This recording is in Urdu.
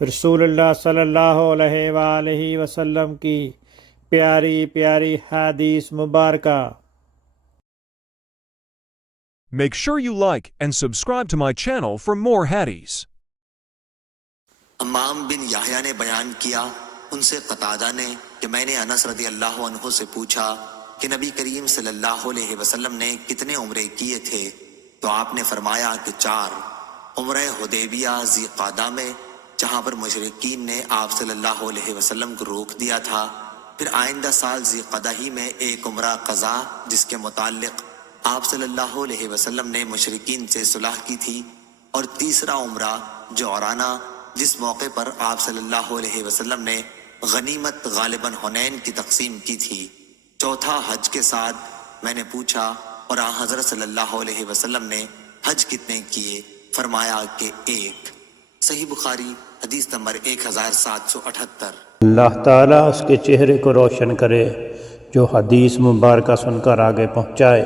رسول اللہ صلی اللہ علیہ وآلہ وسلم کی پیاری پیاری حدیث مبارکہ۔ Make sure you like and subscribe to my channel for more hadiths. امام بن یحییٰ نے بیان کیا، ان سے قتادہ نے کہ میں نے انس رضی اللہ عنہ سے پوچھا کہ نبی کریم صلی اللہ علیہ وسلم نے کتنے عمرے کیے تھے؟ تو آپ نے فرمایا کہ 4۔ عمرہ حدیبیہ ذی قعدہ میں، جہاں پر مشرکین نے آپ صلی اللہ علیہ وسلم کو روک دیا تھا، پھر آئندہ سال ذی قعدہ ہی میں ایک عمرہ قضا جس کے متعلق آپ صلی اللہ علیہ وسلم نے مشرکین سے صلح کی تھی، اور تیسرا عمرہ جعرانہ جس موقع پر آپ صلی اللہ علیہ وسلم نے غنیمت غالباً حنین کی تقسیم کی تھی۔ چوتھا حج کے ساتھ میں نے پوچھا، اور آن حضرت صلی اللہ علیہ وسلم نے حج کتنے کیے؟ فرمایا کہ 1۔ صحیح بخاری حدیث نمبر 1778۔ اللہ تعالیٰ اس کے چہرے کو روشن کرے جو حدیث مبارکہ سن کر آگے پہنچائے۔